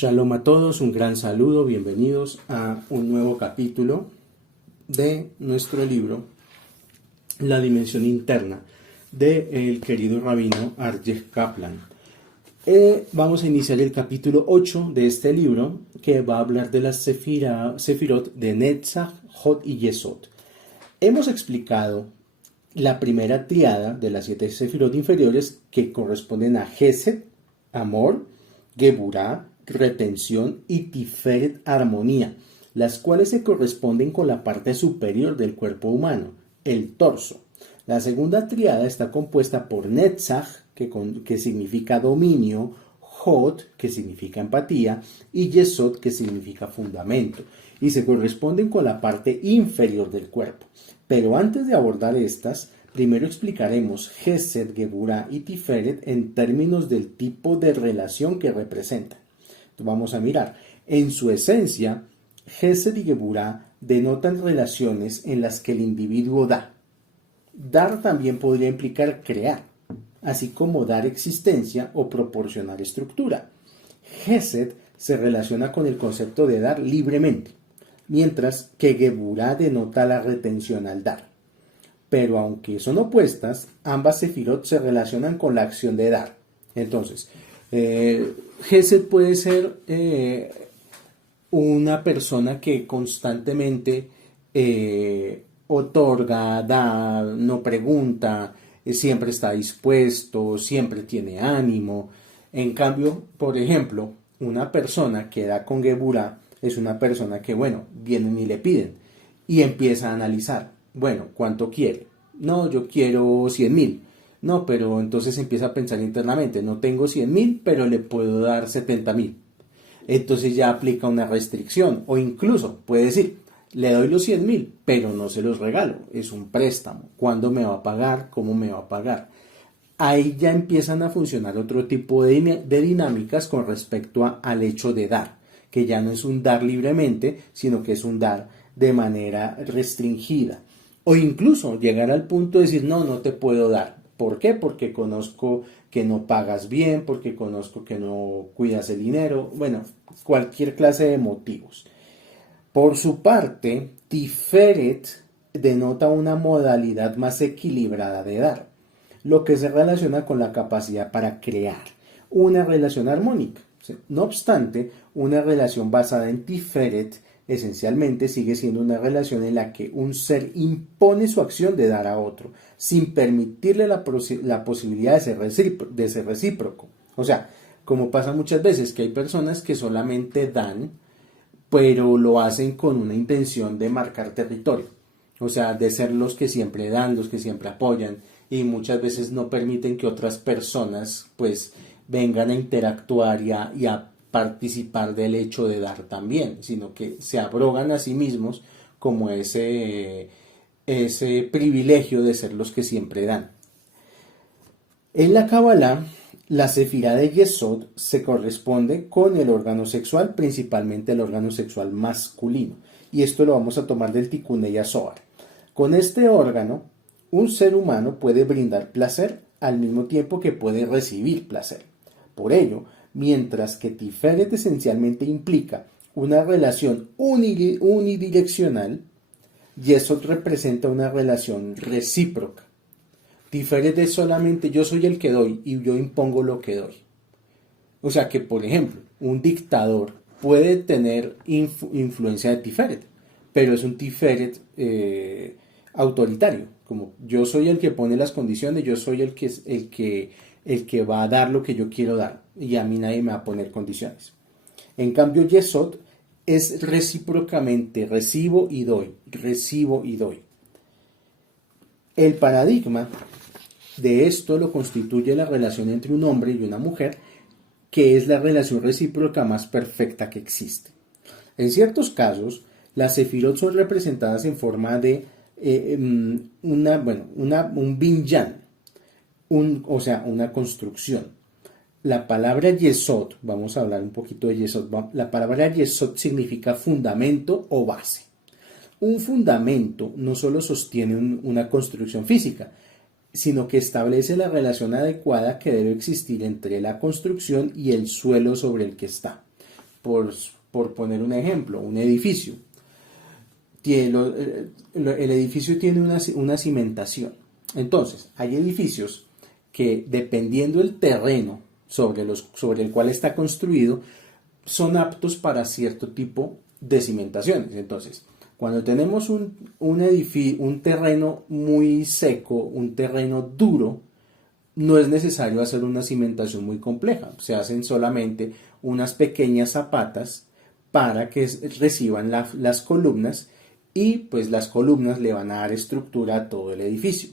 Shalom a todos, un gran saludo, bienvenidos a un nuevo capítulo de nuestro libro La dimensión interna del querido rabino Arjeh Kaplan. Vamos a iniciar el capítulo 8 de este libro que va a hablar de las sefirot de Netzach, Hod y Yesod. Hemos explicado la primera triada de las 7 sefirot inferiores que corresponden a Gesed, amor, Geburah, retención y Tiferet, armonía, las cuales se corresponden con la parte superior del cuerpo humano, el torso. La segunda triada está compuesta por Netzach, que significa dominio, Hod, que significa empatía, y Yesod, que significa fundamento, y se corresponden con la parte inferior del cuerpo. Pero antes de abordar estas, primero explicaremos Gesed, Geburah y Tiferet en términos del tipo de relación que representan. Vamos a mirar. En su esencia, Gesed y Geburah denotan relaciones en las que el individuo da. Dar también podría implicar crear, así como dar existencia o proporcionar estructura. Gesed se relaciona con el concepto de dar libremente, mientras que Geburah denota la retención al dar. Pero aunque son opuestas, ambas sefirot se relacionan con la acción de dar. Entonces, Gesed puede ser una persona que constantemente otorga, da, no pregunta, siempre está dispuesto, siempre tiene ánimo. En cambio, por ejemplo, una persona que da con Geburah es una persona que, bueno, vienen y le piden y empieza a analizar. Bueno, ¿cuánto quiere? No, yo quiero 100.000. No, pero entonces empieza a pensar internamente, no tengo 100.000, pero le puedo dar 70.000. Entonces ya aplica una restricción, o incluso puede decir, le doy los 100.000, pero no se los regalo, es un préstamo. ¿Cuándo me va a pagar? ¿Cómo me va a pagar? Ahí ya empiezan a funcionar otro tipo de dinámicas con respecto al hecho de dar, que ya no es un dar libremente, sino que es un dar de manera restringida. O incluso llegar al punto de decir, no, no te puedo dar. ¿Por qué? Porque conozco que no pagas bien, porque conozco que no cuidas el dinero, bueno, cualquier clase de motivos. Por su parte, Tiferet denota una modalidad más equilibrada de dar, lo que se relaciona con la capacidad para crear una relación armónica. No obstante, una relación basada en Tiferet esencialmente sigue siendo una relación en la que un ser impone su acción de dar a otro, sin permitirle la posibilidad de ser recíproco. O sea, como pasa muchas veces, que hay personas que solamente dan, pero lo hacen con una intención de marcar territorio. O sea, de ser los que siempre dan, los que siempre apoyan, y muchas veces no permiten que otras personas, pues, vengan a interactuar y a participar del hecho de dar también, sino que se abrogan a sí mismos como ese privilegio de ser los que siempre dan. En la Kabbalah, la sefirá de Yesod se corresponde con el órgano sexual, principalmente el órgano sexual masculino, y esto lo vamos a tomar del Tikkunei HaZohar. Con este órgano, un ser humano puede brindar placer al mismo tiempo que puede recibir placer. Por ello, mientras que Tiferet esencialmente implica una relación unidireccional, Yesod representa una relación recíproca. Tiferet es solamente yo soy el que doy y yo impongo lo que doy. O sea que, por ejemplo, un dictador puede tener influencia de Tiferet, pero es un Tiferet autoritario, como yo soy el que pone las condiciones, yo soy el que va a dar lo que yo quiero dar y a mí nadie me va a poner condiciones. En cambio, Yesod es recíprocamente recibo y doy, recibo y doy. El paradigma de esto lo constituye la relación entre un hombre y una mujer, que es la relación recíproca más perfecta que existe. En ciertos casos, las sefirot son representadas en forma de un binyan, o sea, una construcción. La palabra Yesod, vamos a hablar un poquito de Yesod, la palabra Yesod significa fundamento o base. Un fundamento no solo sostiene una construcción física, sino que establece la relación adecuada que debe existir entre la construcción y el suelo sobre el que está. por, por poner un ejemplo, un edificio. El edificio tiene una cimentación. Entonces, hay edificios que dependiendo del terreno sobre el cual está construido, son aptos para cierto tipo de cimentaciones. Entonces, cuando tenemos un terreno muy seco, un terreno duro, no es necesario hacer una cimentación muy compleja. Se hacen solamente unas pequeñas zapatas para que reciban las columnas y pues las columnas le van a dar estructura a todo el edificio.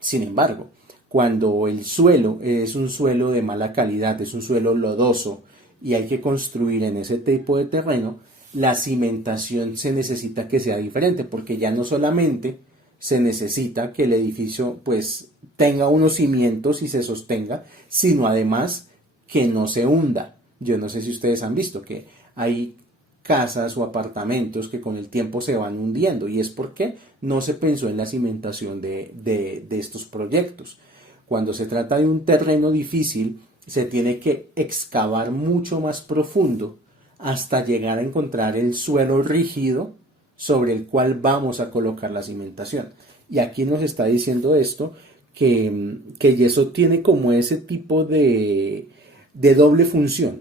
Sin embargo, cuando el suelo es un suelo de mala calidad, es un suelo lodoso y hay que construir en ese tipo de terreno, la cimentación se necesita que sea diferente, porque ya no solamente se necesita que el edificio pues tenga unos cimientos y se sostenga, sino además que no se hunda. Yo no sé si ustedes han visto que hay casas o apartamentos que con el tiempo se van hundiendo y es porque no se pensó en la cimentación de estos proyectos. Cuando se trata de un terreno difícil, se tiene que excavar mucho más profundo hasta llegar a encontrar el suelo rígido sobre el cual vamos a colocar la cimentación. Y aquí nos está diciendo esto, que yeso tiene como ese tipo de doble función.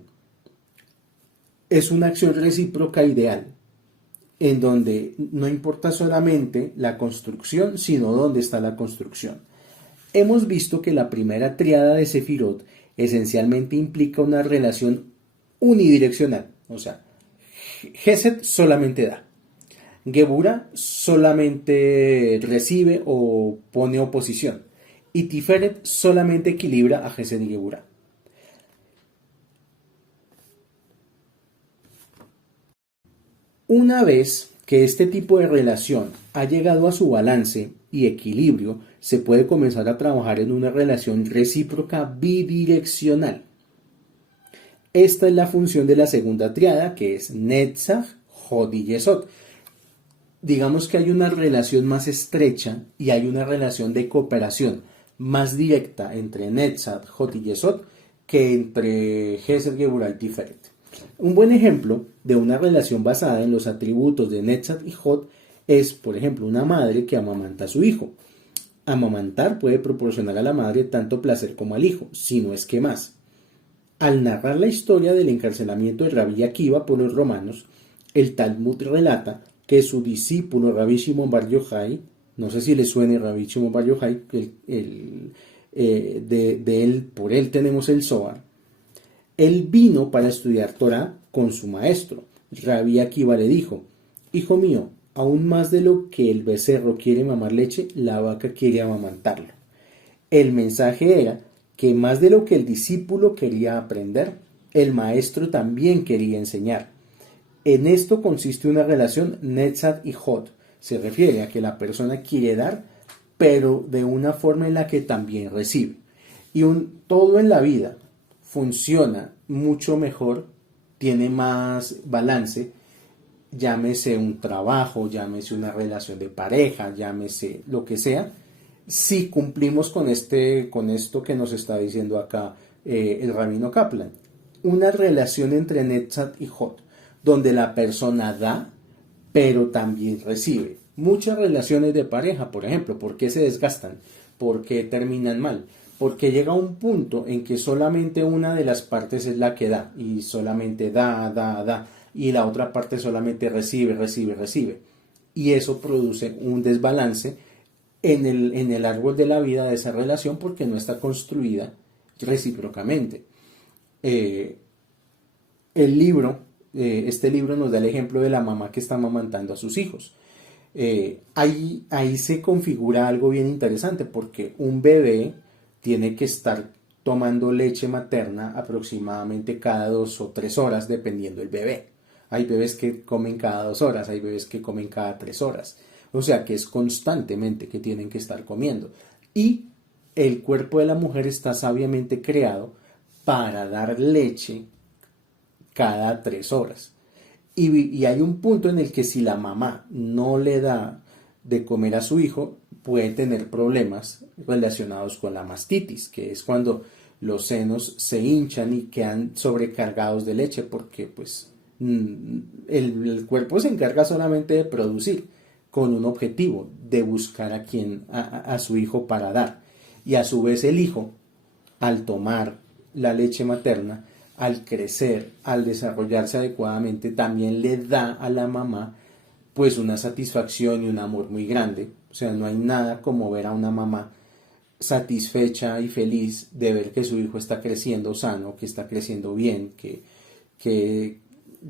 Es una acción recíproca ideal, en donde no importa solamente la construcción, sino dónde está la construcción. Hemos visto que la primera tríada de Sefirot esencialmente implica una relación unidireccional, o sea, Gesed solamente da, Gebura solamente recibe o pone oposición, y Tiferet solamente equilibra a Gesed y Gebura. Una vez que este tipo de relación ha llegado a su balance y equilibrio, se puede comenzar a trabajar en una relación recíproca bidireccional. Esta es la función de la segunda triada, que es Netzach, Hod y Yesod. Digamos que hay una relación más estrecha y hay una relación de cooperación más directa entre Netzach, Hod y Yesod que entre Gesed, Geburah y Tiferet. Un buen ejemplo de una relación basada en los atributos de Netzach y Hod es, por ejemplo, una madre que amamanta a su hijo. Amamantar puede proporcionar a la madre tanto placer como al hijo, si no es que más. Al narrar la historia del encarcelamiento de Rabbi Akiva por los romanos, el Talmud relata que su discípulo Rabbi Shimon Bar Yochai, no sé si le suene Rabbi Shimon Bar Yochai, por él tenemos el Zohar, él vino para estudiar Torah con su maestro. Rabbi Akiva le dijo: hijo mío, aún más de lo que el becerro quiere mamar leche, la vaca quiere amamantarlo. El mensaje era que más de lo que el discípulo quería aprender, el maestro también quería enseñar. En esto consiste una relación Netzach y Hod. Se refiere a que la persona quiere dar, pero de una forma en la que también recibe. Y todo en la vida funciona mucho mejor, tiene más balance, llámese un trabajo, llámese una relación de pareja, llámese lo que sea, si cumplimos con esto que nos está diciendo acá el Rabino Kaplan. Una relación entre Netzach y Hod, donde la persona da, pero también recibe. Muchas relaciones de pareja, por ejemplo, ¿por qué se desgastan? ¿Por qué terminan mal? Porque llega un punto en que solamente una de las partes es la que da, y solamente da, y la otra parte solamente recibe. Y eso produce un desbalance en el árbol de la vida de esa relación porque no está construida recíprocamente. Este libro nos da el ejemplo de la mamá que está amamantando a sus hijos. Ahí se configura algo bien interesante porque un bebé tiene que estar tomando leche materna aproximadamente cada 2 o 3 horas dependiendo del bebé. Hay bebés que comen cada 2 horas, hay bebés que comen cada 3 horas. O sea que es constantemente que tienen que estar comiendo. Y el cuerpo de la mujer está sabiamente creado para dar leche cada 3 horas. Y hay un punto en el que si la mamá no le da de comer a su hijo, puede tener problemas relacionados con la mastitis, que es cuando los senos se hinchan y quedan sobrecargados de leche porque pues el cuerpo se encarga solamente de producir con un objetivo, de buscar a su hijo para dar. Y a su vez el hijo, al tomar la leche materna, al crecer, al desarrollarse adecuadamente, también le da a la mamá pues una satisfacción y un amor muy grande. O sea, no hay nada como ver a una mamá satisfecha y feliz de ver que su hijo está creciendo sano, que está creciendo bien, que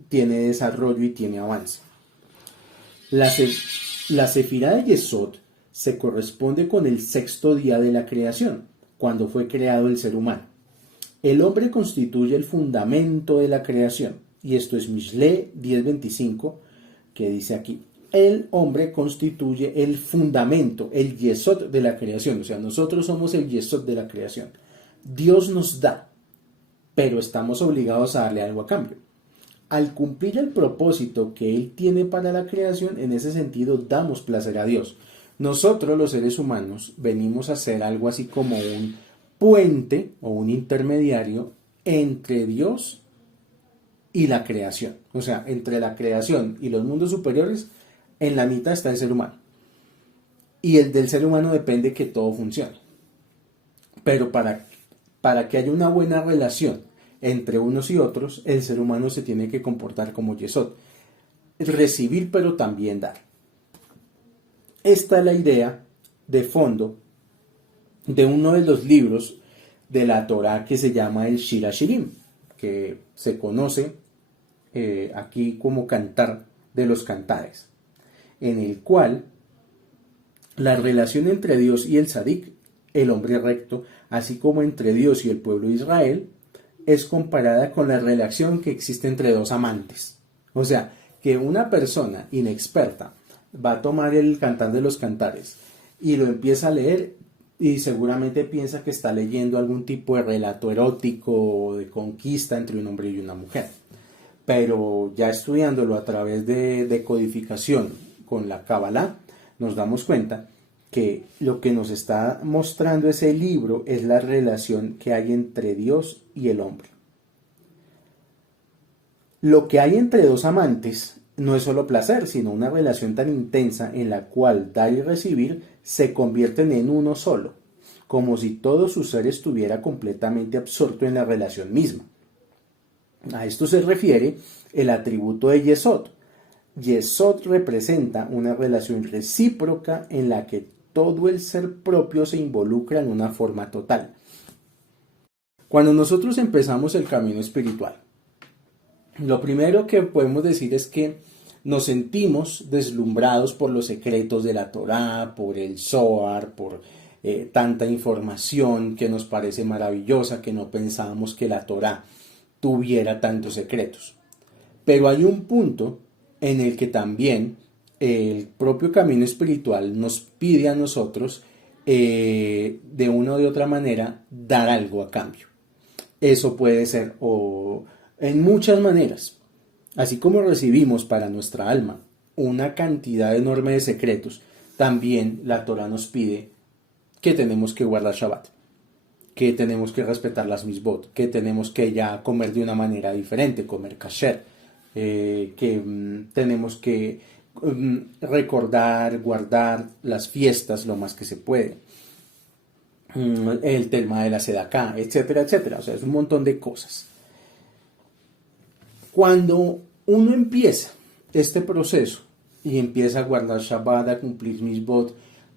tiene desarrollo y tiene avance. La, la Sefirá de Yesod se corresponde con el sexto día de la creación, cuando fue creado el ser humano. El hombre constituye el fundamento de la creación, y esto es Mishle 10:25, que dice aquí, el hombre constituye el fundamento, el yesod de la creación, o sea, nosotros somos el yesod de la creación. Dios nos da, pero estamos obligados a darle algo a cambio. Al cumplir el propósito que Él tiene para la creación, en ese sentido damos placer a Dios. Nosotros, los seres humanos, venimos a ser algo así como un puente o un intermediario entre Dios y la creación. O sea, entre la creación y los mundos superiores, en la mitad está el ser humano. Y el del ser humano depende que todo funcione. Pero para que haya una buena relación entre unos y otros, el ser humano se tiene que comportar como Yesod. Recibir, pero también dar. Esta es la idea de fondo de uno de los libros de la Torá que se llama el Shir HaShirim, que se conoce aquí como Cantar de los Cantares, en el cual la relación entre Dios y el Tzadik, el hombre recto, así como entre Dios y el pueblo de Israel, es comparada con la relación que existe entre dos amantes. O sea, que una persona inexperta va a tomar el Cantar de los Cantares y lo empieza a leer y seguramente piensa que está leyendo algún tipo de relato erótico o de conquista entre un hombre y una mujer. Pero ya estudiándolo a través de codificación con la Kabbalah, nos damos cuenta que lo que nos está mostrando ese libro es la relación que hay entre Dios y el hombre. Lo que hay entre dos amantes no es solo placer, sino una relación tan intensa en la cual dar y recibir se convierten en uno solo, como si todo su ser estuviera completamente absorto en la relación misma. A esto se refiere el atributo de Yesod. Yesod representa una relación recíproca en la que todo el ser propio se involucra en una forma total. Cuando nosotros empezamos el camino espiritual, lo primero que podemos decir es que nos sentimos deslumbrados por los secretos de la Torá, por el Zohar, por tanta información que nos parece maravillosa, que no pensábamos que la Torá tuviera tantos secretos. Pero hay un punto en el que también el propio camino espiritual nos pide a nosotros, de una o de otra manera, dar algo a cambio. Eso puede ser o en muchas maneras. Así como recibimos para nuestra alma una cantidad enorme de secretos, también la Torah nos pide que tenemos que guardar Shabbat, que tenemos que respetar las misbot, que tenemos que ya comer de una manera diferente, comer kasher, que tenemos que recordar, guardar las fiestas lo más que se puede, el tema de la sedaká, etcétera, etcétera. O sea, es un montón de cosas. Cuando uno empieza este proceso y empieza a guardar Shabbat, a cumplir misbot,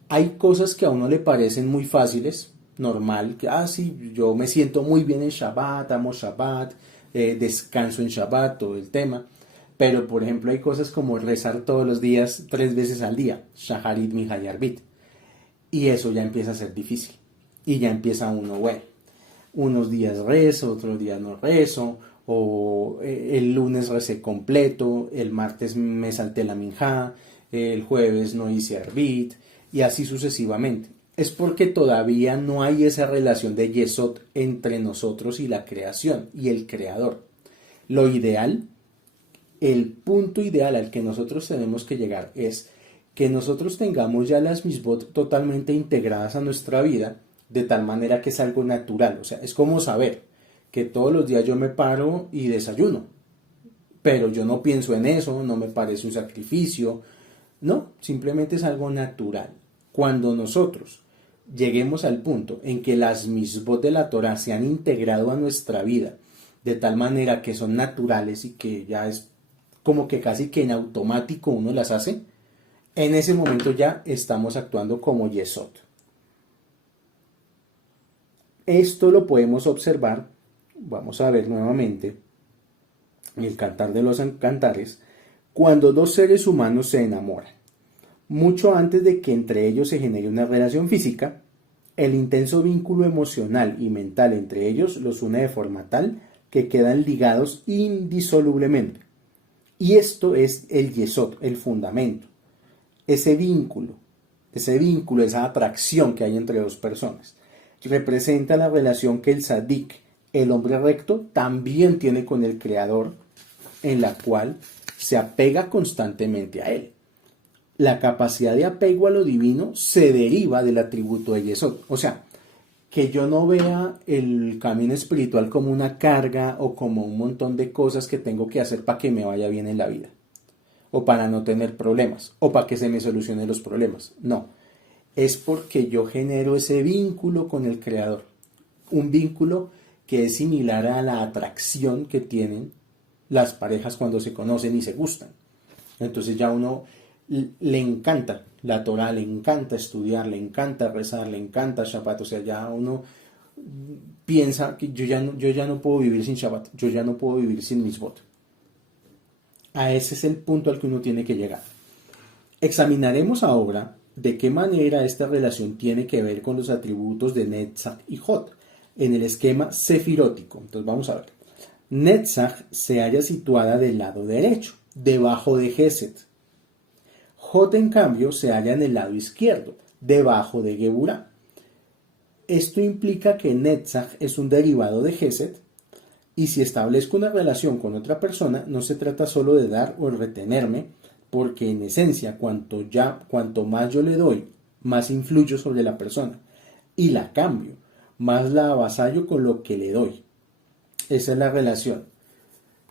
hay cosas que a uno le parecen muy fáciles, normal, que sí, yo me siento muy bien en Shabbat, amo Shabbat, descanso en Shabbat, todo el tema. Pero, por ejemplo, hay cosas como rezar todos los días, 3 veces al día, Shaharit, Minha y Arbit. Y eso ya empieza a ser difícil. Y ya empieza uno, bueno, unos días rezo, otros días no rezo, o el lunes recé completo, el martes me salté la Minha, el jueves no hice Arbit, y así sucesivamente. Es porque todavía no hay esa relación de Yesod entre nosotros y la creación y el creador. Lo ideal, el punto ideal al que nosotros tenemos que llegar es que nosotros tengamos ya las misbot totalmente integradas a nuestra vida, de tal manera que es algo natural. O sea, es como saber que todos los días yo me paro y desayuno, pero yo no pienso en eso, no me parece un sacrificio, no, simplemente es algo natural. Cuando nosotros lleguemos al punto en que las misbot de la Torah se han integrado a nuestra vida, de tal manera que son naturales y que ya es como que casi que en automático uno las hace, en ese momento ya estamos actuando como Yesod. Esto lo podemos observar, vamos a ver nuevamente, en el Cantar de los Cantares, cuando dos seres humanos se enamoran. Mucho antes de que entre ellos se genere una relación física, el intenso vínculo emocional y mental entre ellos los une de forma tal que quedan ligados indisolublemente. Y esto es el yesod, el fundamento, ese vínculo, esa atracción que hay entre dos personas. Representa la relación que el Sadik, el hombre recto, también tiene con el Creador, en la cual se apega constantemente a él. La capacidad de apego a lo divino se deriva del atributo de Yesod. O sea, que yo no vea el camino espiritual como una carga o como un montón de cosas que tengo que hacer para que me vaya bien en la vida, o para no tener problemas, o para que se me solucionen los problemas. No, es porque yo genero ese vínculo con el Creador. Un vínculo que es similar a la atracción que tienen las parejas cuando se conocen y se gustan. Entonces ya uno le encanta la Torah, le encanta estudiar, le encanta rezar, le encanta Shabbat. O sea, ya uno piensa que yo ya no puedo vivir sin Shabbat, yo ya no puedo vivir sin Mitzvot. A ese es el punto al que uno tiene que llegar. Examinaremos ahora de qué manera esta relación tiene que ver con los atributos de Netzach y Hod en el esquema sefirótico. Entonces vamos a ver. Netzach se halla situada del lado derecho, debajo de Gesed. Hod, en cambio, se halla en el lado izquierdo, debajo de Geburah. Esto implica que Netzach es un derivado de Gesed, y si establezco una relación con otra persona, no se trata solo de dar o retenerme, porque en esencia, cuanto más yo le doy, más influyo sobre la persona, y la cambio, más la avasallo con lo que le doy. Esa es la relación.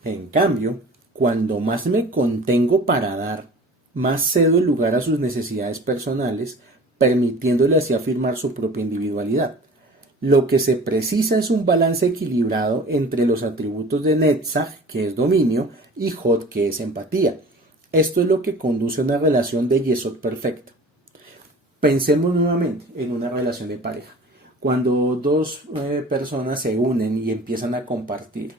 En cambio, cuando más me contengo para dar, más cedo el lugar a sus necesidades personales, permitiéndole así afirmar su propia individualidad. Lo que se precisa es un balance equilibrado entre los atributos de Netzach, que es dominio, y Hod, que es empatía. Esto es lo que conduce a una relación de Yesod perfecta. Pensemos nuevamente en una relación de pareja. Cuando dos personas se unen y empiezan a compartir,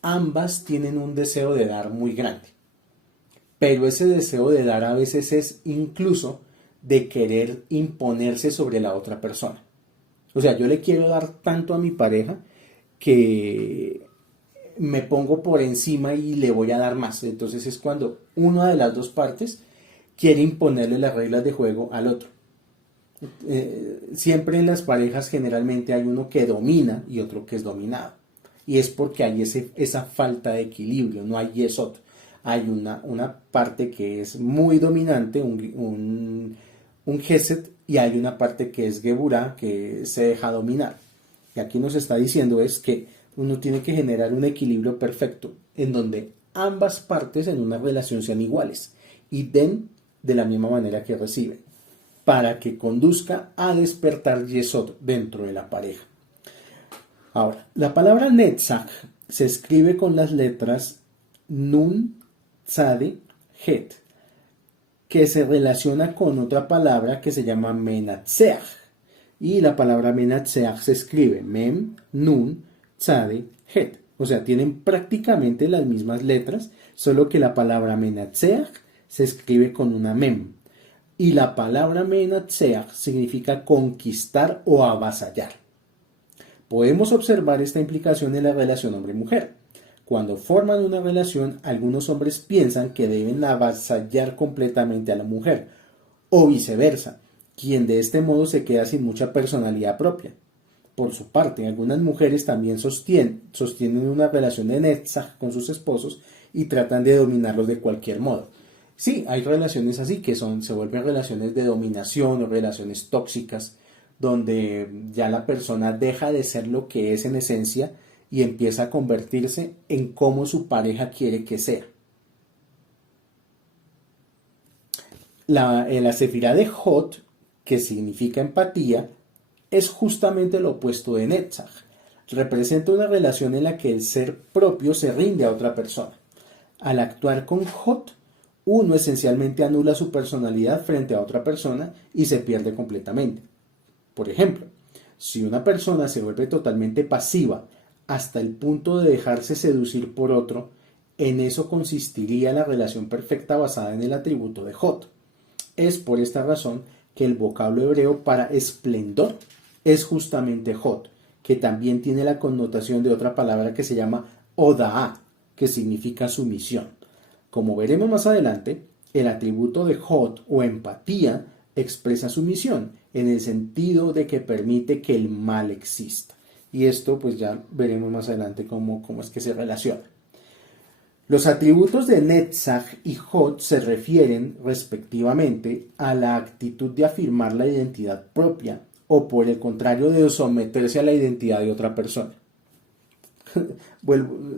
ambas tienen un deseo de dar muy grande. Pero ese deseo de dar a veces es incluso de querer imponerse sobre la otra persona. O sea, yo le quiero dar tanto a mi pareja que me pongo por encima y le voy a dar más. Entonces es cuando una de las dos partes quiere imponerle las reglas de juego al otro. Siempre en las parejas generalmente hay uno que domina y otro que es dominado. Y es porque hay esa falta de equilibrio, no hay yesod. Hay una parte que es muy dominante, un gesed, y hay una parte que es geburah, que se deja dominar. Y aquí nos está diciendo es que uno tiene que generar un equilibrio perfecto en donde ambas partes en una relación sean iguales y den de la misma manera que reciben, para que conduzca a despertar yesod dentro de la pareja. Ahora, la palabra Netzach se escribe con las letras Nun, Tzade, Het, que se relaciona con otra palabra que se llama Menatzeach. Y la palabra Menatzeach se escribe Mem, Nun, Tzade, Het. O sea, tienen prácticamente las mismas letras, solo que la palabra Menatzeach se escribe con una Mem. Y la palabra Menatzeach significa conquistar o avasallar. Podemos observar esta implicación en la relación hombre-mujer. Cuando forman una relación, algunos hombres piensan que deben avasallar completamente a la mujer, o viceversa, quien de este modo se queda sin mucha personalidad propia. Por su parte, algunas mujeres también sostienen una relación de netzach con sus esposos y tratan de dominarlos de cualquier modo. Sí, hay relaciones así que se vuelven relaciones de dominación o relaciones tóxicas, donde ya la persona deja de ser lo que es en esencia y empieza a convertirse en cómo su pareja quiere que sea. La sefirá de Hot, que significa empatía, es justamente lo opuesto de Netzach. Representa una relación en la que el ser propio se rinde a otra persona. Al actuar con Hot, uno esencialmente anula su personalidad frente a otra persona y se pierde completamente. Por ejemplo, si una persona se vuelve totalmente pasiva hasta el punto de dejarse seducir por otro, en eso consistiría la relación perfecta basada en el atributo de Hot. Es por esta razón que el vocablo hebreo para esplendor es justamente Hot, que también tiene la connotación de otra palabra que se llama Oda'a, que significa sumisión. Como veremos más adelante, el atributo de Hot o empatía expresa sumisión en el sentido de que permite que el mal exista. Y esto pues ya veremos más adelante cómo es que se relaciona. Los atributos de Netzach y Hot se refieren respectivamente a la actitud de afirmar la identidad propia o por el contrario de someterse a la identidad de otra persona.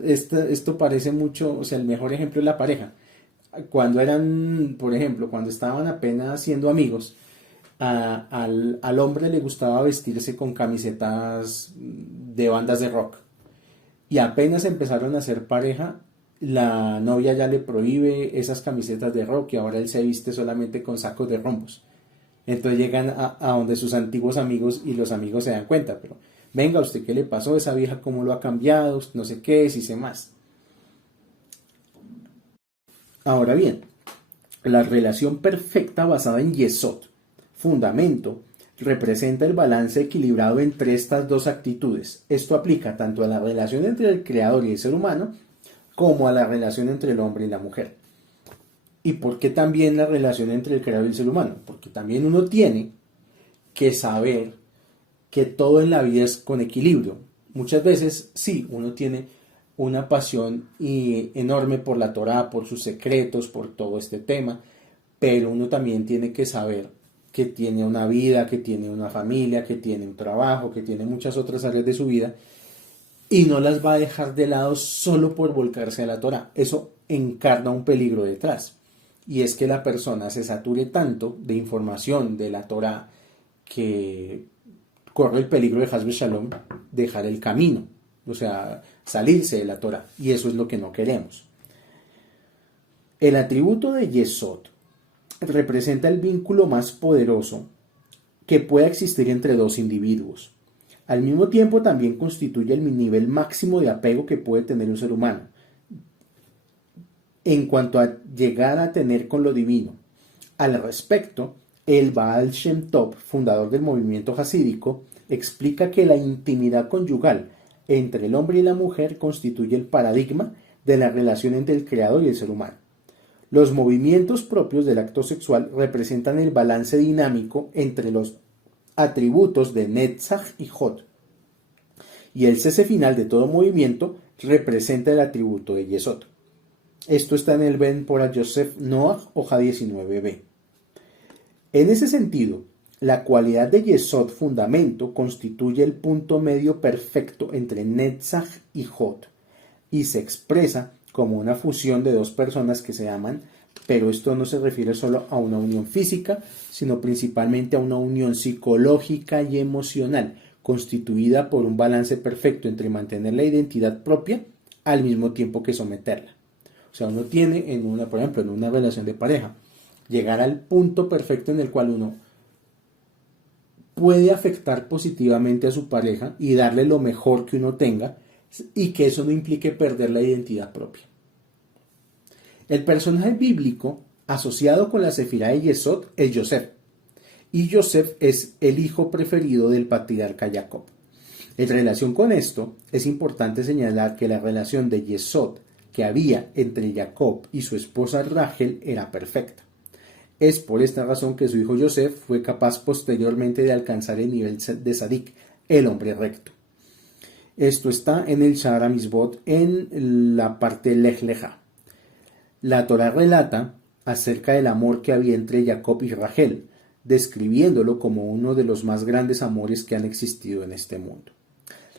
Esto parece mucho, o sea, el mejor ejemplo es la pareja. Cuando eran, por ejemplo, cuando estaban apenas siendo amigos, al hombre le gustaba vestirse con camisetas de bandas de rock. Y apenas empezaron a ser pareja, la novia ya le prohíbe esas camisetas de rock y ahora él se viste solamente con sacos de rombos. Entonces llegan a donde sus antiguos amigos y los amigos se dan cuenta, pero venga, ¿usted qué le pasó? Esa vieja cómo lo ha cambiado, no sé qué, si sé más. Ahora bien, la relación perfecta basada en Yesod, fundamento, representa el balance equilibrado entre estas dos actitudes. Esto aplica tanto a la relación entre el creador y el ser humano, como a la relación entre el hombre y la mujer. ¿Y por qué también la relación entre el creador y el ser humano? Porque también uno tiene que saber que todo en la vida es con equilibrio. Muchas veces sí, uno tiene una pasión enorme por la Torá, por sus secretos, por todo este tema, pero uno también tiene que saber que tiene una vida, que tiene una familia, que tiene un trabajo, que tiene muchas otras áreas de su vida y no las va a dejar de lado solo por volcarse a la Torá. Eso encarna un peligro detrás. Y es que la persona se sature tanto de información de la Torá que corre el peligro de Hasbe Shalom dejar el camino, o sea, salirse de la Torá. Y eso es lo que no queremos. El atributo de Yesod representa el vínculo más poderoso que pueda existir entre dos individuos. Al mismo tiempo también constituye el nivel máximo de apego que puede tener un ser humano en cuanto a llegar a tener con lo divino. Al respecto, el Baal Shem Tov, fundador del movimiento hasídico, explica que la intimidad conyugal entre el hombre y la mujer constituye el paradigma de la relación entre el creador y el ser humano. Los movimientos propios del acto sexual representan el balance dinámico entre los atributos de Netzach y Hot. Y el cese final de todo movimiento representa el atributo de Yesod. Esto está en el Ben Porah Yosef Noach, hoja 19b. En ese sentido, la cualidad de Yesod fundamento constituye el punto medio perfecto entre Netzach y Hot y se expresa como una fusión de dos personas que se aman, pero esto no se refiere solo a una unión física, sino principalmente a una unión psicológica y emocional, constituida por un balance perfecto entre mantener la identidad propia al mismo tiempo que someterla. O sea, uno tiene, por ejemplo, en una relación de pareja, llegar al punto perfecto en el cual uno puede afectar positivamente a su pareja y darle lo mejor que uno tenga y que eso no implique perder la identidad propia. El personaje bíblico asociado con la sefirá de Yesod es Yosef, y Yosef es el hijo preferido del patriarca Jacob. En relación con esto, es importante señalar que la relación de Yesod que había entre Jacob y su esposa Rachel era perfecta. Es por esta razón que su hijo Yosef fue capaz posteriormente de alcanzar el nivel de Sadik, el hombre recto. Esto está en el Sha'ar HaMitzvot, en la parte Lech Lecha. La Torá relata acerca del amor que había entre Jacob y Rachel, describiéndolo como uno de los más grandes amores que han existido en este mundo.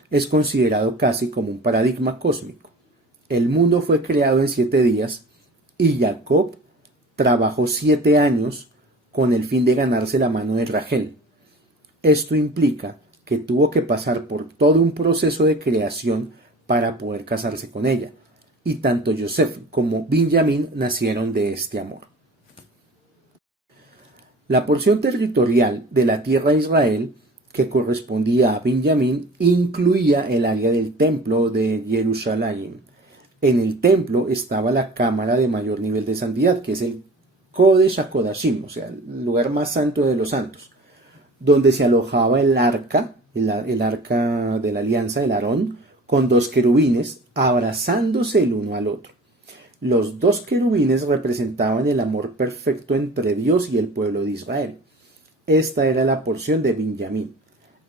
Es considerado casi como un paradigma cósmico. El mundo fue creado en 7 días y Jacob trabajó 7 años con el fin de ganarse la mano de Rachel. Esto implica que tuvo que pasar por todo un proceso de creación para poder casarse con ella, y tanto Joseph como Benjamín nacieron de este amor. La porción territorial de la tierra de Israel que correspondía a Benjamín incluía el área del templo de Jerusalén. En el templo estaba la cámara de mayor nivel de santidad, que es el Kodesh HaKodashim, o sea, el lugar más santo de los santos, donde se alojaba el arca de la alianza, el Aarón, con 2 querubines abrazándose el uno al otro. Los 2 querubines representaban el amor perfecto entre Dios y el pueblo de Israel. Esta era la porción de Benjamín.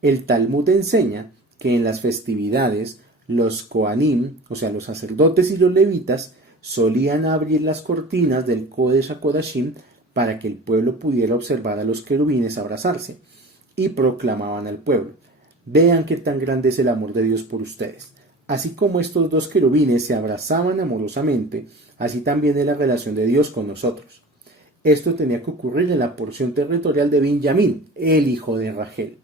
El Talmud enseña que en las festividades los Kohanim, o sea, los sacerdotes y los levitas, solían abrir las cortinas del Kodesh HaKodashim para que el pueblo pudiera observar a los querubines abrazarse, y proclamaban al pueblo: vean qué tan grande es el amor de Dios por ustedes. Así como estos 2 querubines se abrazaban amorosamente, así también es la relación de Dios con nosotros. Esto tenía que ocurrir en la porción territorial de Benjamín, el hijo de Rachel.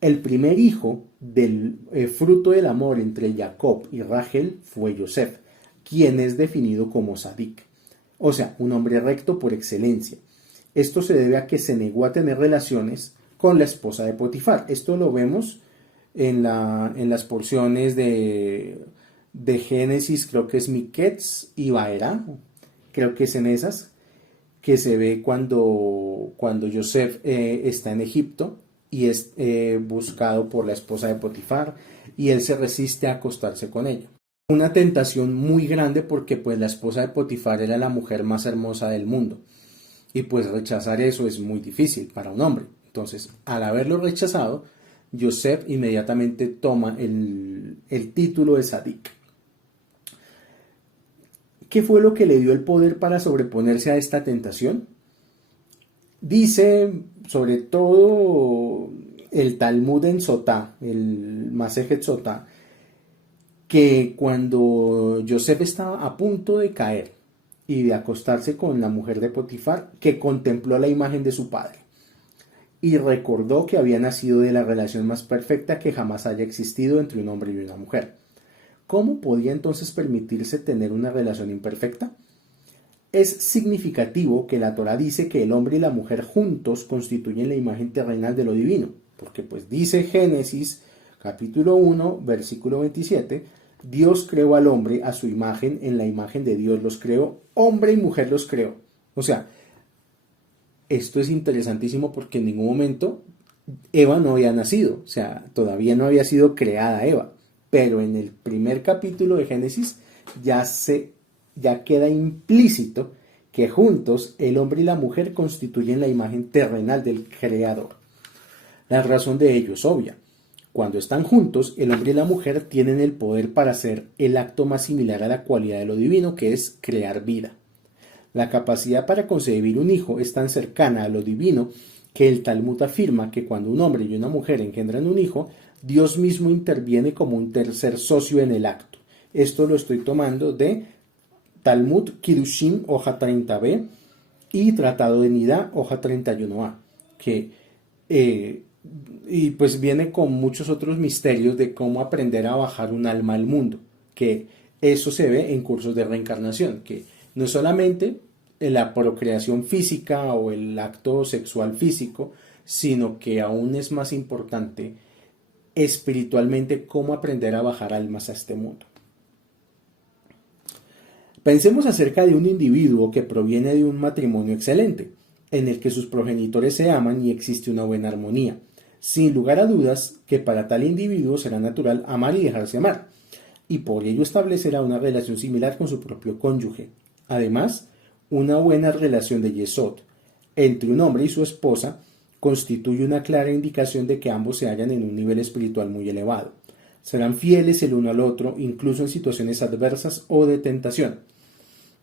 El primer hijo del fruto del amor entre Jacob y Rachel fue Joseph, quien es definido como Sadik, o sea, un hombre recto por excelencia. Esto se debe a que se negó a tener relaciones con la esposa de Potifar. Esto lo vemos en las porciones de Génesis, creo que es Miquetz y Baera, creo que es en esas, que se ve cuando Joseph está en Egipto y es buscado por la esposa de Potifar y él se resiste a acostarse con ella. Una tentación muy grande porque pues la esposa de Potifar era la mujer más hermosa del mundo y pues rechazar eso es muy difícil para un hombre. Entonces, al haberlo rechazado, Joseph inmediatamente toma el título de Sadik. ¿Qué fue lo que le dio el poder para sobreponerse a esta tentación? Dice, sobre todo el Talmud en Sotá, el Masejet Sotá, que cuando Joseph estaba a punto de caer y de acostarse con la mujer de Potifar, que contempló la imagen de su padre y recordó que había nacido de la relación más perfecta que jamás haya existido entre un hombre y una mujer. ¿Cómo podía entonces permitirse tener una relación imperfecta? Es significativo que la Torá dice que el hombre y la mujer juntos constituyen la imagen terrenal de lo divino, porque pues dice Génesis capítulo 1, versículo 27, Dios creó al hombre a su imagen, en la imagen de Dios los creó, hombre y mujer los creó. O sea, esto es interesantísimo porque en ningún momento Eva no había nacido, o sea, todavía no había sido creada Eva, pero en el primer capítulo de Génesis ya queda implícito que juntos el hombre y la mujer constituyen la imagen terrenal del Creador. La razón de ello es obvia. Cuando están juntos, el hombre y la mujer tienen el poder para hacer el acto más similar a la cualidad de lo divino, que es crear vida. La capacidad para concebir un hijo es tan cercana a lo divino que el Talmud afirma que cuando un hombre y una mujer engendran un hijo, Dios mismo interviene como un tercer socio en el acto. Esto lo estoy tomando de Talmud Kiddushin, hoja 30b, y Tratado de Nidá, hoja 31a, y pues viene con muchos otros misterios de cómo aprender a bajar un alma al mundo, que eso se ve en cursos de reencarnación, que no es solamente la procreación física o el acto sexual físico, sino que aún es más importante espiritualmente cómo aprender a bajar almas a este mundo. Pensemos acerca de un individuo que proviene de un matrimonio excelente, en el que sus progenitores se aman y existe una buena armonía. Sin lugar a dudas que para tal individuo será natural amar y dejarse amar, y por ello establecerá una relación similar con su propio cónyuge. Además, una buena relación de yesod entre un hombre y su esposa constituye una clara indicación de que ambos se hallan en un nivel espiritual muy elevado. Serán fieles el uno al otro, incluso en situaciones adversas o de tentación.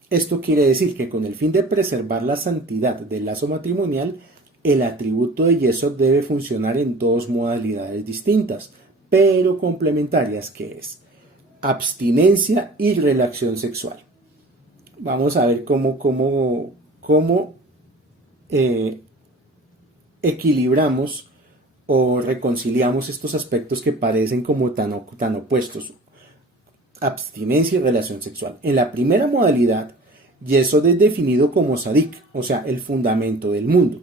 Esto quiere decir que con el fin de preservar la santidad del lazo matrimonial, el atributo de Yesod debe funcionar en dos modalidades distintas, pero complementarias, que es abstinencia y relación sexual. Vamos a ver cómo equilibramos o reconciliamos estos aspectos que parecen como tan opuestos: abstinencia y relación sexual. En la primera modalidad, Yesod es definido como Sadik, o sea, el fundamento del mundo.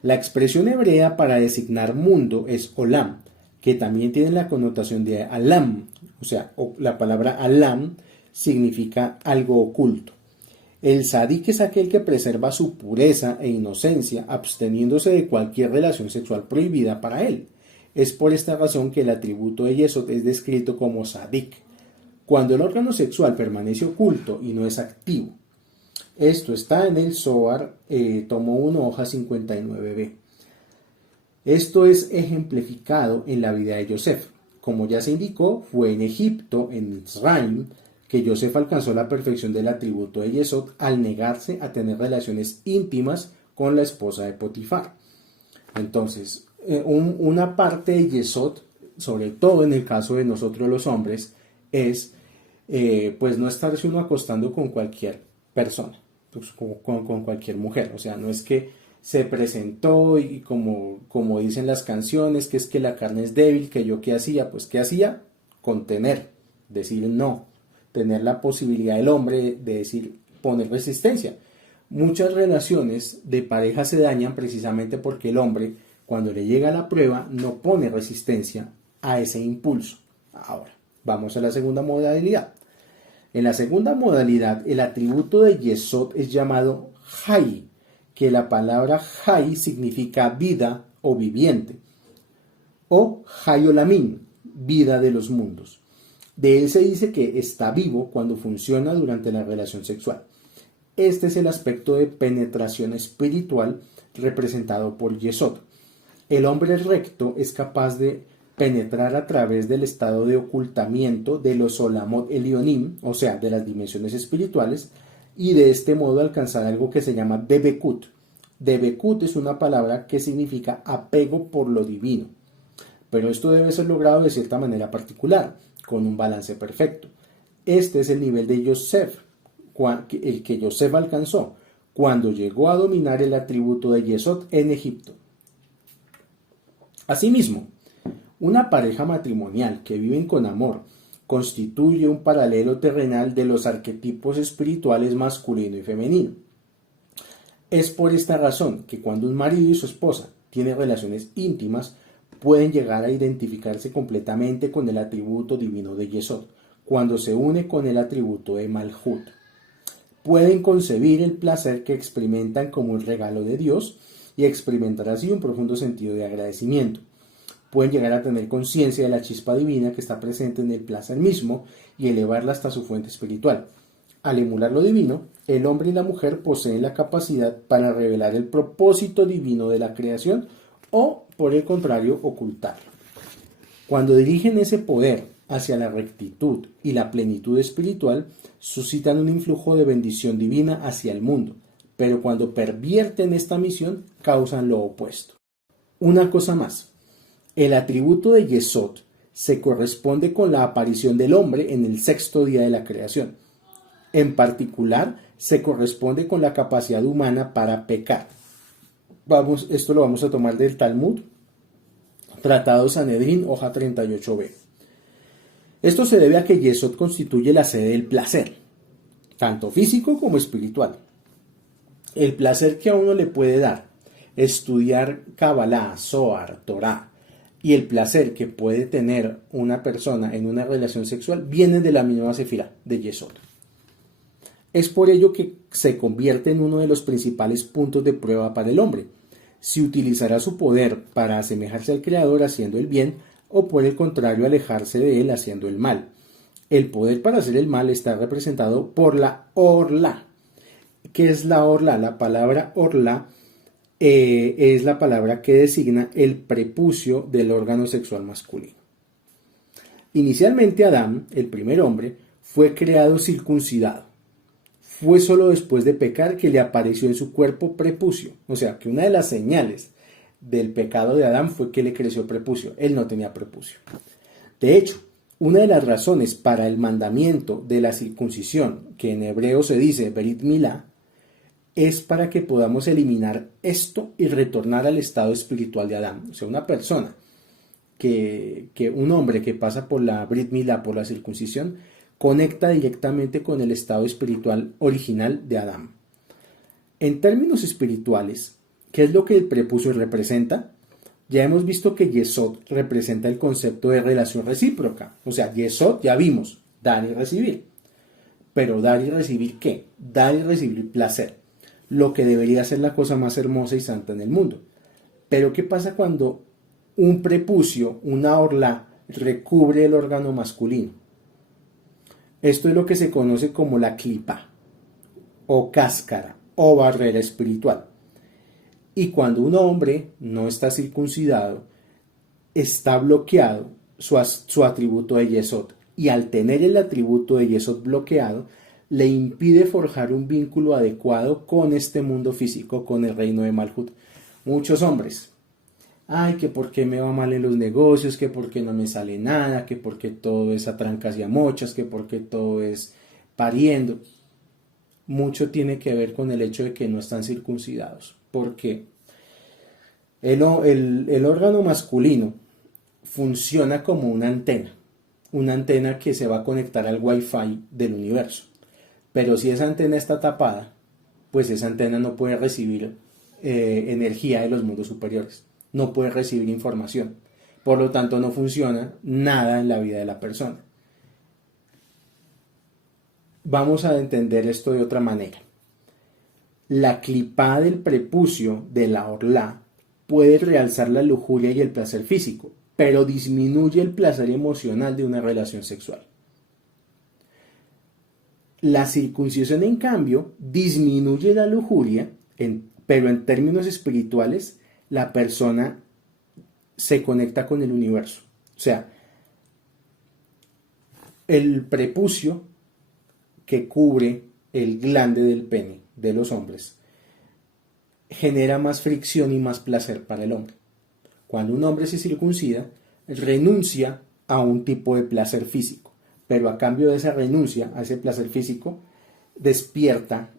La expresión hebrea para designar mundo es Olam, que también tiene la connotación de Alam, o sea, la palabra Alam significa algo oculto. El Sadik es aquel que preserva su pureza e inocencia, absteniéndose de cualquier relación sexual prohibida para él. Es por esta razón que el atributo de Yesod es descrito como Sadik, cuando el órgano sexual permanece oculto y no es activo. Esto está en el Zohar, tomo 1, hoja 59b. Esto es ejemplificado en la vida de Yosef. Como ya se indicó, fue en Egipto, en Mitzrayim, que Yosef alcanzó la perfección del atributo de Yesod al negarse a tener relaciones íntimas con la esposa de Potifar. Entonces, una parte de Yesod, sobre todo en el caso de nosotros los hombres, es pues no estarse uno acostando con cualquier persona, pues, con cualquier mujer. O sea, no es que se presentó y como dicen las canciones, que es que la carne es débil, que yo qué hacía, pues qué hacía, contener, decir no, tener la posibilidad del hombre de decir, poner resistencia. Muchas relaciones de pareja se dañan precisamente porque el hombre, cuando le llega la prueba, no pone resistencia a ese impulso. Ahora, vamos a la segunda modalidad. En la segunda modalidad, el atributo de Yesod es llamado Hay, que la palabra Hay significa vida o viviente, o Hayolamin, vida de los mundos. De él se dice que está vivo cuando funciona durante la relación sexual. Este es el aspecto de penetración espiritual representado por Yesod. El hombre recto es capaz de penetrar a través del estado de ocultamiento de los Olamot Elionim, o sea, de las dimensiones espirituales, y de este modo alcanzar algo que se llama Debekut. Debekut es una palabra que significa apego por lo divino, pero esto debe ser logrado de cierta manera particular, con un balance perfecto. Este es el nivel de Yosef, el que Yosef alcanzó cuando llegó a dominar el atributo de Yesod en Egipto. Asimismo, una pareja matrimonial que viven con amor constituye un paralelo terrenal de los arquetipos espirituales masculino y femenino. Es por esta razón que cuando un marido y su esposa tienen relaciones íntimas, pueden llegar a identificarse completamente con el atributo divino de Yesod, cuando se une con el atributo de Malhut. Pueden concebir el placer que experimentan como un regalo de Dios y experimentar así un profundo sentido de agradecimiento. Pueden llegar a tener conciencia de la chispa divina que está presente en el placer mismo y elevarla hasta su fuente espiritual. Al emular lo divino, el hombre y la mujer poseen la capacidad para revelar el propósito divino de la creación o, por el contrario, ocultarlo. Cuando dirigen ese poder hacia la rectitud y la plenitud espiritual, suscitan un influjo de bendición divina hacia el mundo, pero cuando pervierten esta misión, causan lo opuesto. Una cosa más. El atributo de Yesod se corresponde con la aparición del hombre en el sexto día de la creación. En particular, se corresponde con la capacidad humana para pecar. Esto lo vamos a tomar del Talmud, Tratado Sanedrín, hoja 38b. Esto se debe a que Yesod constituye la sede del placer, tanto físico como espiritual. El placer que a uno le puede dar estudiar Kabbalah, Zohar, Torah, y el placer que puede tener una persona en una relación sexual viene de la misma sefirá, de Yesod. Es por ello que se convierte en uno de los principales puntos de prueba para el hombre, si utilizará su poder para asemejarse al Creador haciendo el bien o por el contrario alejarse de él haciendo el mal. El poder para hacer el mal está representado por la orla. ¿Qué es la orla? La palabra orla es la palabra que designa el prepucio del órgano sexual masculino. Inicialmente Adán, el primer hombre, fue creado circuncidado. fue solo después de pecar que le apareció en su cuerpo prepucio. O sea, que una de las señales del pecado de Adán fue que le creció prepucio. Él no tenía prepucio. De hecho, una de las razones para el mandamiento de la circuncisión, que en hebreo se dice Berit Milá, es para que podamos eliminar esto y retornar al estado espiritual de Adán. O sea, una persona un hombre que pasa por la Brit Milá, por la circuncisión, conecta directamente con el estado espiritual original de Adán. En términos espirituales, ¿qué es lo que el prepucio representa? Ya hemos visto que Yesod representa el concepto de relación recíproca. O sea, Yesod ya vimos, dar y recibir. Pero dar y recibir ¿qué? Dar y recibir placer. Lo que debería ser la cosa más hermosa y santa en el mundo. Pero ¿qué pasa cuando un prepucio, una orla, recubre el órgano masculino? Esto es lo que se conoce como la clipa, o cáscara, o barrera espiritual. Y cuando un hombre no está circuncidado, está bloqueado su atributo de Yesod. Y al tener el atributo de Yesod bloqueado, le impide forjar un vínculo adecuado con este mundo físico, con el reino de Malhut. Muchos hombres, ay, que por qué me va mal en los negocios, que por qué no me sale nada, que por qué todo es a trancas y a mochas, que por qué todo es pariendo. Mucho tiene que ver con el hecho de que no están circuncidados. Porque el órgano masculino funciona como una antena que se va a conectar al Wi-Fi del universo. Pero si esa antena está tapada, pues esa antena no puede recibir energía de los mundos superiores, no puede recibir información. Por lo tanto, no funciona nada en la vida de la persona. Vamos a entender esto de otra manera. La clipá del prepucio de la orla puede realzar la lujuria y el placer físico, pero disminuye el placer emocional de una relación sexual. La circuncisión, en cambio, disminuye la lujuria, pero en términos espirituales, la persona se conecta con el universo. O sea, el prepucio que cubre el glande del pene de los hombres genera más fricción y más placer para el hombre. Cuando un hombre se circuncida, renuncia a un tipo de placer físico, pero a cambio de esa renuncia a ese placer físico, despierta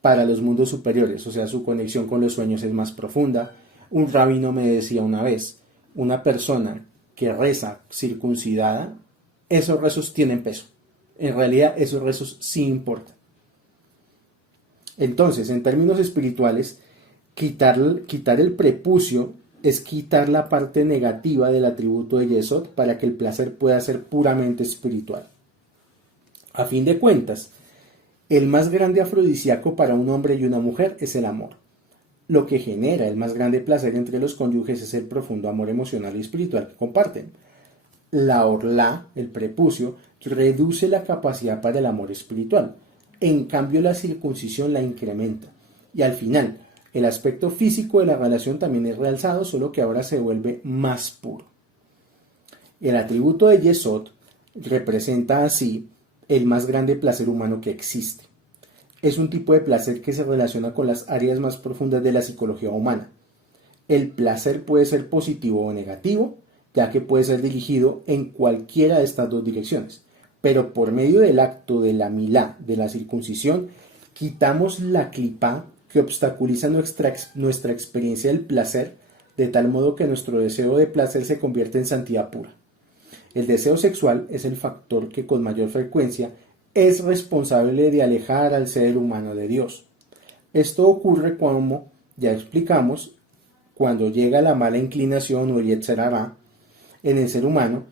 para los mundos superiores, o sea, su conexión con los sueños es más profunda. Un rabino me decía una vez, una persona que reza circuncidada, esos rezos tienen peso. En realidad, esos rezos sí importan. Entonces, en términos espirituales, quitar el prepucio es quitar la parte negativa del atributo de Yesod para que el placer pueda ser puramente espiritual. A fin de cuentas, el más grande afrodisíaco para un hombre y una mujer es el amor. Lo que genera el más grande placer entre los cónyuges es el profundo amor emocional y espiritual que comparten. La orla, el prepucio, reduce la capacidad para el amor espiritual. En cambio, la circuncisión la incrementa. Y al final, el aspecto físico de la relación también es realzado, solo que ahora se vuelve más puro. El atributo de Yesod representa así el más grande placer humano que existe. Es un tipo de placer que se relaciona con las áreas más profundas de la psicología humana. El placer puede ser positivo o negativo, ya que puede ser dirigido en cualquiera de estas dos direcciones. Pero por medio del acto de la milá, de la circuncisión, quitamos la clipá que obstaculiza nuestra experiencia del placer, de tal modo que nuestro deseo de placer se convierte en santidad pura. El deseo sexual es el factor que con mayor frecuencia es responsable de alejar al ser humano de Dios. Esto ocurre, como ya explicamos, cuando llega la mala inclinación o Yetzer Hará en el ser humano,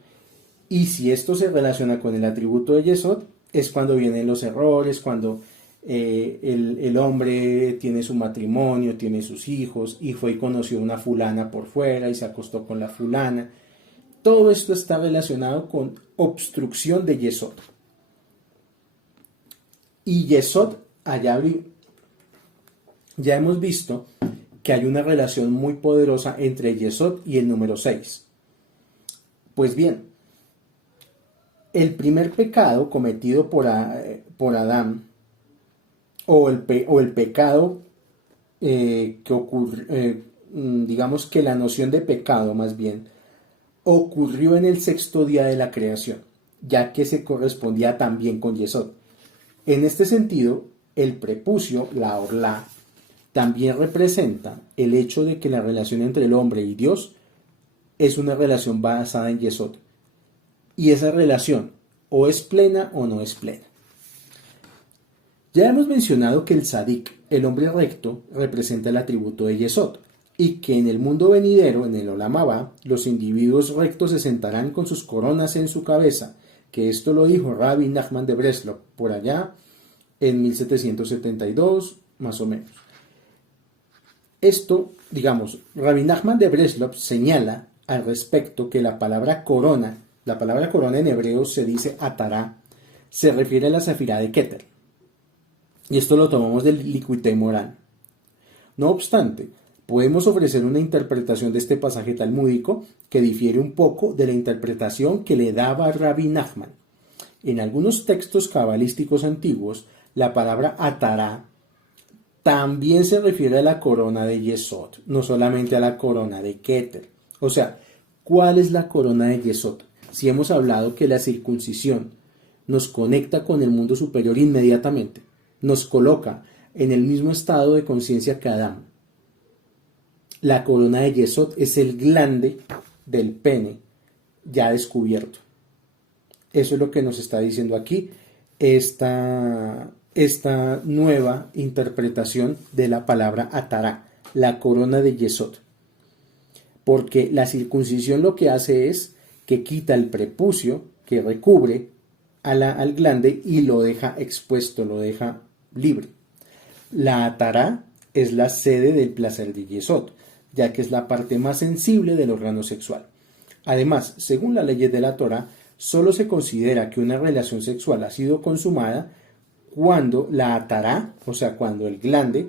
y si esto se relaciona con el atributo de Yesod, es cuando vienen los errores, cuando el hombre tiene su matrimonio, tiene sus hijos, y fue y conoció una fulana por fuera y se acostó con la fulana. Todo esto está relacionado con obstrucción de Yesod. Y Yesod, ya hemos visto que hay una relación muy poderosa entre Yesod y el número 6. Pues bien, el primer pecado cometido por Adán o el pecado que ocurre, digamos que la noción de pecado más bien, ocurrió en el sexto día de la creación, ya que se correspondía también con Yesod. En este sentido, el prepucio, la orla, también representa el hecho de que la relación entre el hombre y Dios es una relación basada en Yesod. Y esa relación o es plena o no es plena. Ya hemos mencionado que el Sadik, el hombre recto, representa el atributo de Yesod, y que en el mundo venidero, en el Olam Abba, los individuos rectos se sentarán con sus coronas en su cabeza, que esto lo dijo Rabbi Nachman de Breslov, por allá en 1772, más o menos. Esto, digamos, Rabbi Nachman de Breslov señala al respecto que la palabra corona en hebreo se dice atará, se refiere a la zafirá de Keter. Y esto lo tomamos del Likutei Moran. No obstante, podemos ofrecer una interpretación de este pasaje talmúdico que difiere un poco de la interpretación que le daba Rabbi Nachman. En algunos textos cabalísticos antiguos, la palabra atará también se refiere a la corona de Yesod, no solamente a la corona de Keter. O sea, ¿cuál es la corona de Yesod? Si hemos hablado que la circuncisión nos conecta con el mundo superior inmediatamente, nos coloca en el mismo estado de conciencia que Adán. La corona de Yesod es el glande del pene ya descubierto. Eso es lo que nos está diciendo aquí esta nueva interpretación de la palabra atará, la corona de Yesod. Porque la circuncisión lo que hace es que quita el prepucio que recubre al glande y lo deja expuesto, lo deja libre. La atará es la sede del placer de Yesod, ya que es la parte más sensible del órgano sexual. Además, según las leyes de la Torá, solo se considera que una relación sexual ha sido consumada cuando la atará, o sea, cuando el glande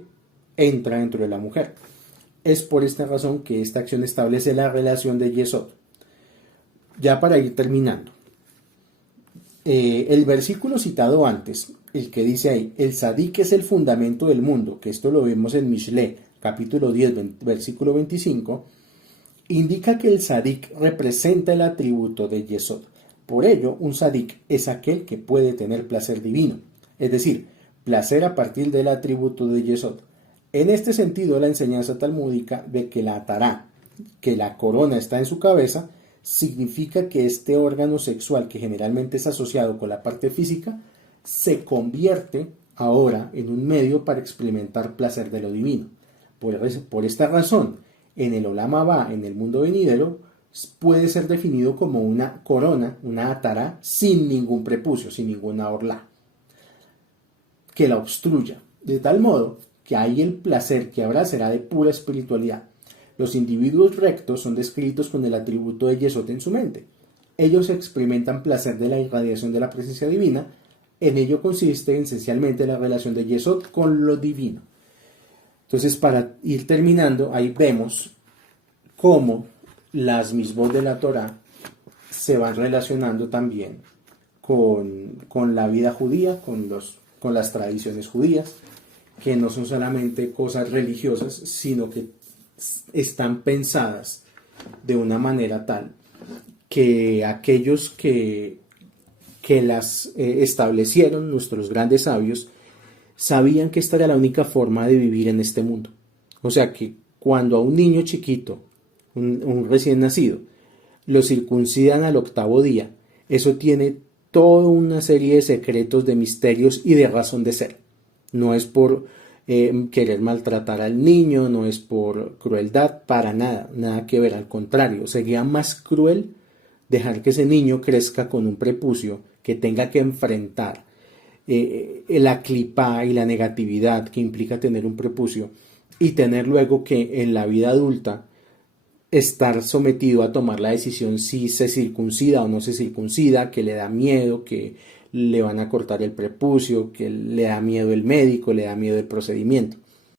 entra dentro de la mujer. Es por esta razón que esta acción establece la relación de Yesod. Ya para ir terminando, el versículo citado antes, el que dice ahí, el Sadik es el fundamento del mundo, que esto lo vemos en Mishle, capítulo 10, versículo 25, indica que el Sadik representa el atributo de Yesod. Por ello, un Sadik es aquel que puede tener placer divino, es decir, placer a partir del atributo de Yesod. En este sentido, la enseñanza talmúdica de que la atará, que la corona está en su cabeza, significa que este órgano sexual, que generalmente es asociado con la parte física, se convierte ahora en un medio para experimentar placer de lo divino. Por esta razón, en el Olam Abba, en el mundo venidero, puede ser definido como una corona, una atará, sin ningún prepucio, sin ninguna orla que la obstruya, de tal modo que ahí el placer que habrá será de pura espiritualidad. Los individuos rectos son descritos con el atributo de Yesod en su mente. Ellos experimentan placer de la irradiación de la presencia divina. En ello consiste esencialmente la relación de Yesod con lo divino. Entonces, para ir terminando, ahí vemos cómo las mismos de la Torá se van relacionando también con la vida judía, con las tradiciones judías, que no son solamente cosas religiosas, sino que están pensadas de una manera tal que aquellos que las establecieron, nuestros grandes sabios, sabían que esta era la única forma de vivir en este mundo. O sea que cuando a un niño chiquito, un recién nacido, lo circuncidan al 8º día, eso tiene toda una serie de secretos, de misterios y de razón de ser. No es por querer maltratar al niño, no es por crueldad, para nada, nada que ver, al contrario, sería más cruel dejar que ese niño crezca con un prepucio que tenga que enfrentar la clipa y la negatividad que implica tener un prepucio y tener luego que en la vida adulta estar sometido a tomar la decisión si se circuncida o no se circuncida, que le da miedo, que le van a cortar el prepucio, que le da miedo el médico, le da miedo el procedimiento.